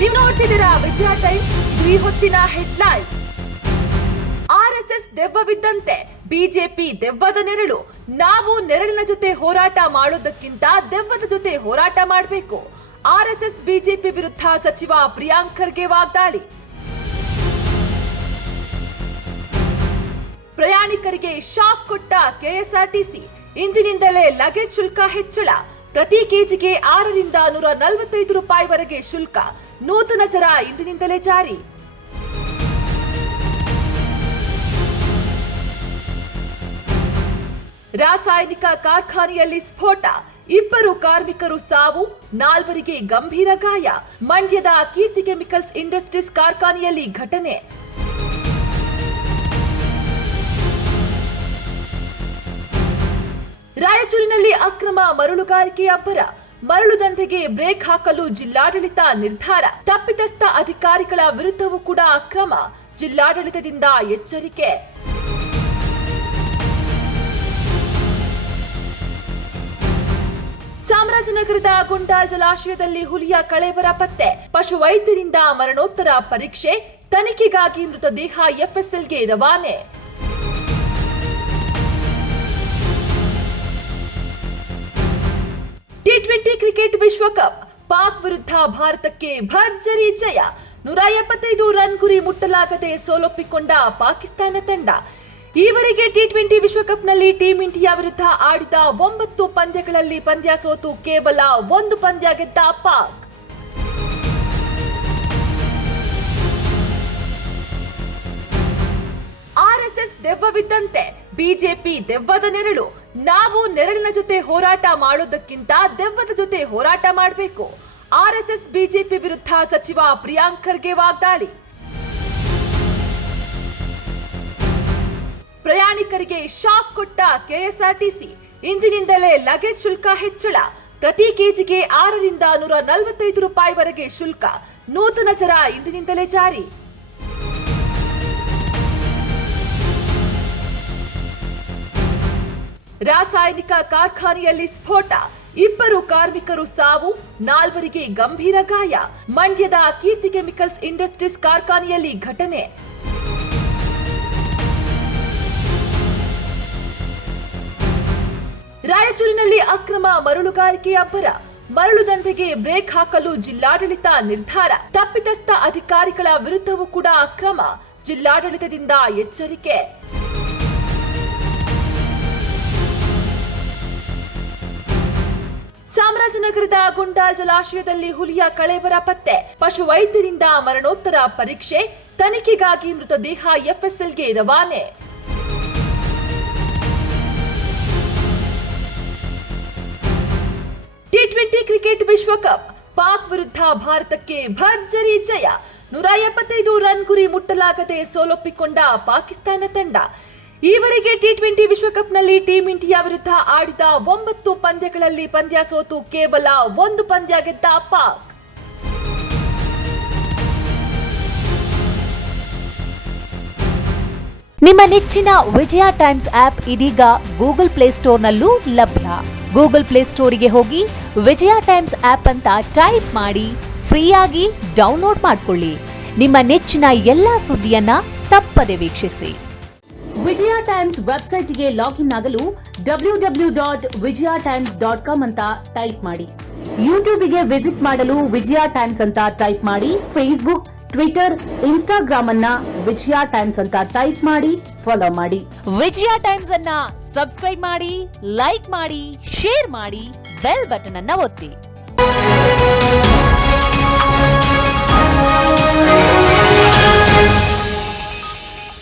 ನೀವು ನೋಡ್ತಿದ್ದೀರಾ ವಿಜಯ ಟೈಮ್ಸ್. ಈ ಹೊತ್ತಿನ ಹೆಡ್ಲೈನ್. ಆರ್ಎಸ್ಎಸ್ ದೆವ್ವವಿದ್ದಂತೆ ಬಿಜೆಪಿ ದೆವ್ವದ ನೆರಳು. ನಾವು ನೆರಳಿನ ಜೊತೆ ಹೋರಾಟ ಮಾಡೋದಕ್ಕಿಂತ ದೆವ್ವದ ಜೊತೆ ಹೋರಾಟ ಮಾಡಬೇಕು. ಆರ್ಎಸ್ಎಸ್ ಬಿಜೆಪಿ ವಿರುದ್ಧ ಸಚಿವ ಪ್ರಿಯಾಂಕ್ ಖರ್ಗೆ ವಾಗ್ದಾಳಿ. ಪ್ರಯಾಣಿಕರಿಗೆ ಶಾಕ್ ಕೊಟ್ಟ ಕೆಎಸ್ಆರ್ಟಿಸಿ. ಇಂದಿನಿಂದಲೇ ಲಗೇಜ್ ಶುಲ್ಕ ಹೆಚ್ಚಳ. ಪ್ರತಿ ಕೆಜಿಗೆ 6 ರಿಂದ 145 ರೂಪಾಯಿವರೆಗೆ ಶುಲ್ಕ. ನೂತನ ದರ ಇಂದಿನಿಂದಲೇ ಜಾರಿ. ರಾಸಾಯನಿಕ ಕಾರ್ಖಾನೆಯಲ್ಲಿ ಸ್ಫೋಟ. 2 ಕಾರ್ಮಿಕರು ಸಾವು, 4 ಗಂಭೀರ ಗಾಯ. ಮಂಡ್ಯದ ಕೀರ್ತಿ ಕೆಮಿಕಲ್ಸ್ ಇಂಡಸ್ಟ್ರೀಸ್ ಕಾರ್ಖಾನೆಯಲ್ಲಿ ಘಟನೆ. ರಾಯಚೂರಿನಲ್ಲಿ ಅಕ್ರಮ ಮರಳುಗಾರಿಕೆ ಅಬ್ಬರ. ಮರಳು ದಂಧೆಗೆ ಬ್ರೇಕ್ ಹಾಕಲು ಜಿಲ್ಲಾಡಳಿತ ನಿರ್ಧಾರ. ತಪ್ಪಿತಸ್ಥ ಅಧಿಕಾರಿಗಳ ವಿರುದ್ಧವೂ ಕೂಡ ಅಕ್ರಮ. ಜಿಲ್ಲಾಡಳಿತದಿಂದ ಎಚ್ಚರಿಕೆ. ಚಾಮರಾಜನಗರದ ಗುಂಡಾಲ್ ಜಲಾಶಯದಲ್ಲಿ ಹುಲಿಯ ಕಳೇಬರ ಪತ್ತೆ. ಪಶು ವೈದ್ಯರಿಂದ ಮರಣೋತ್ತರ ಪರೀಕ್ಷೆ. ತನಿಖೆಗಾಗಿ ಮೃತದೇಹ ಎಫ್ಎಸ್ಎಲ್ಗೆ ರವಾನೆ. ಟಿ20 ಕ್ರಿಕೆಟ್ ವಿಶ್ವಕಪ್. ಪಾಕ್ ವಿರುದ್ಧ ಭಾರತಕ್ಕೆ ಭರ್ಜರಿ ಜಯ. 175 ರನ್ ಗುರಿ ಮುಟ್ಟಲಾಗದೆ ಸೋಲೊಪ್ಪಿಕೊಂಡ ಪಾಕಿಸ್ತಾನ ತಂಡ. ಈವರೆಗೆ ಟಿ20 ವಿಶ್ವಕಪ್ನಲ್ಲಿ ಟೀಂ ಇಂಡಿಯಾ ವಿರುದ್ಧ ಆಡಿದ 9 ಪಂದ್ಯಗಳಲ್ಲಿ ಪಂದ್ಯ ಸೋತು ಕೇವಲ 1 ಪಂದ್ಯ ಗೆದ್ದ ಪಾಕ್. ಆರ್ಎಸ್ಎಸ್ ದೆವ್ವವಿದ್ದಂತೆ ಬಿಜೆಪಿ ದೆವ್ವದ ನೆರಳು. ನಾವು ನೆರಳಿನ ಜೊತೆ ಹೋರಾಟ ಮಾಡೋದಕ್ಕಿಂತ ದೆವ್ವದ ಜೊತೆ ಹೋರಾಟ ಮಾಡಬೇಕು. ಆರ್ಎಸ್ಎಸ್ ಬಿಜೆಪಿ ವಿರುದ್ಧ ಸಚಿವ ಪ್ರಿಯಾಂಕ್ ಖರ್ಗೆ ವಾಗ್ದಾಳಿ. ಪ್ರಯಾಣಿಕರಿಗೆ ಶಾಕ್ ಕೊಟ್ಟ ಕೆಎಸ್ಆರ್ಟಿಸಿ. ಇಂದಿನಿಂದಲೇ ಲಗೇಜ್ ಶುಲ್ಕ ಹೆಚ್ಚಳ. ಪ್ರತಿ ಕೆಜಿಗೆ 6 ರಿಂದ 145 ರೂಪಾಯಿವರೆಗೆ ಶುಲ್ಕ. ನೂತನ ದರ ಇಂದಿನಿಂದಲೇ ಜಾರಿ. ರಾಸಾಯನಿಕ ಕಾರ್ಖಾನೆಯಲ್ಲಿ ಸ್ಫೋಟ. 2 ಕಾರ್ಮಿಕರು ಸಾವು, 4 ಗಂಭೀರ ಗಾಯ. ಮಂಡ್ಯದ ಕೀರ್ತಿ ಕೆಮಿಕಲ್ಸ್ ಇಂಡಸ್ಟ್ರೀಸ್ ಕಾರ್ಖಾನೆಯಲ್ಲಿ ಘಟನೆ. ರಾಯಚೂರಿನಲ್ಲಿ ಅಕ್ರಮ ಮರಳುಗಾರಿಕೆ ಅಬ್ಬರ. ಮರಳು ದಂಧೆಗೆ ಬ್ರೇಕ್ ಹಾಕಲು ಜಿಲ್ಲಾಡಳಿತ ನಿರ್ಧಾರ. ತಪ್ಪಿತಸ್ಥ ಅಧಿಕಾರಿಗಳ ವಿರುದ್ಧವೂ ಕೂಡ ಅಕ್ರಮ. ಜಿಲ್ಲಾಡಳಿತದಿಂದ ಎಚ್ಚರಿಕೆ. ಚಾಮರಾಜನಗರದ ಗುಂಡಾಲ್ ಜಲಾಶಯದಲ್ಲಿ ಹುಲಿಯ ಕಳೇಬರ ಪತ್ತೆ. ಪಶು ವೈದ್ಯರಿಂದ ಮರಣೋತ್ತರ ಪರೀಕ್ಷೆ. ತನಿಖೆಗಾಗಿ ಮೃತದೇಹ ಎಫ್ಎಸ್ಎಲ್ಗೆ ರವಾನೆ. ಟಿ20 ಕ್ರಿಕೆಟ್ ವಿಶ್ವಕಪ್. ಪಾಕ್ ವಿರುದ್ಧ ಭಾರತಕ್ಕೆ ಭರ್ಜರಿ ಜಯ. 175 ರನ್ ಗುರಿ ಮುಟ್ಟಲಾಗದೆ ಸೋಲೊಪ್ಪಿಕೊಂಡ ಪಾಕಿಸ್ತಾನ ತಂಡ. ಈವರೆಗೆ ಟಿ20 ವಿಶ್ವಕಪ್ನಲ್ಲಿ ಟೀಂ ಇಂಡಿಯಾ ವಿರುದ್ಧ ಆಡಿದ 9 ಪಂದ್ಯಗಳಲ್ಲಿ ಪಂದ್ಯ ಸೋತು ಕೇವಲ 1 ಪಂದ್ಯ ಗೆದ್ದ ಪಾಕ್. ನಿಮ್ಮ ನೆಚ್ಚಿನ ವಿಜಯ ಟೈಮ್ಸ್ ಆಪ್ ಇದೀಗ ಗೂಗಲ್ ಪ್ಲೇಸ್ಟೋರ್ನಲ್ಲೂ ಲಭ್ಯ. ಗೂಗಲ್ ಪ್ಲೇಸ್ಟೋರಿಗೆ ಹೋಗಿ ವಿಜಯ ಟೈಮ್ಸ್ ಆಪ್ ಅಂತ ಟೈಪ್ ಮಾಡಿ ಫ್ರೀಯಾಗಿ ಡೌನ್ಲೋಡ್ ಮಾಡಿಕೊಳ್ಳಿ. ನಿಮ್ಮ ನೆಚ್ಚಿನ ಎಲ್ಲಾ ಸುದ್ದಿಯನ್ನ ತಪ್ಪದೆ ವೀಕ್ಷಿಸಿ. ವಿಜಯ ಟೈಮ್ಸ್ ವೆಬ್ಸೈಟ್ಗೆ ಲಾಗಿನ್ ಆಗಲು www.vijayatimes.com ಅಂತ ಟೈಪ್ ಮಾಡಿ. ಯೂಟ್ಯೂಬ್ಗೆ ವಿಸಿಟ್ ಮಾಡಲು ವಿಜಯ ಟೈಮ್ಸ್ ಅಂತ ಟೈಪ್ ಮಾಡಿ. ಫೇಸ್ಬುಕ್, ಟ್ವಿಟರ್, ಇನ್ಸ್ಟಾಗ್ರಾಮ್ ಅನ್ನ ವಿಜಯ ಟೈಮ್ಸ್ ಅಂತ ಟೈಪ್ ಮಾಡಿ, ಫಾಲೋ ಮಾಡಿ. ವಿಜಯ ಟೈಮ್ಸ್ ಅನ್ನ ಸಬ್ಸ್ಕ್ರೈಬ್ ಮಾಡಿ, ಲೈಕ್ ಮಾಡಿ, ಶೇರ್ ಮಾಡಿ, ಬೆಲ್ ಬಟನ್ ಅನ್ನ ಒತ್ತಿ.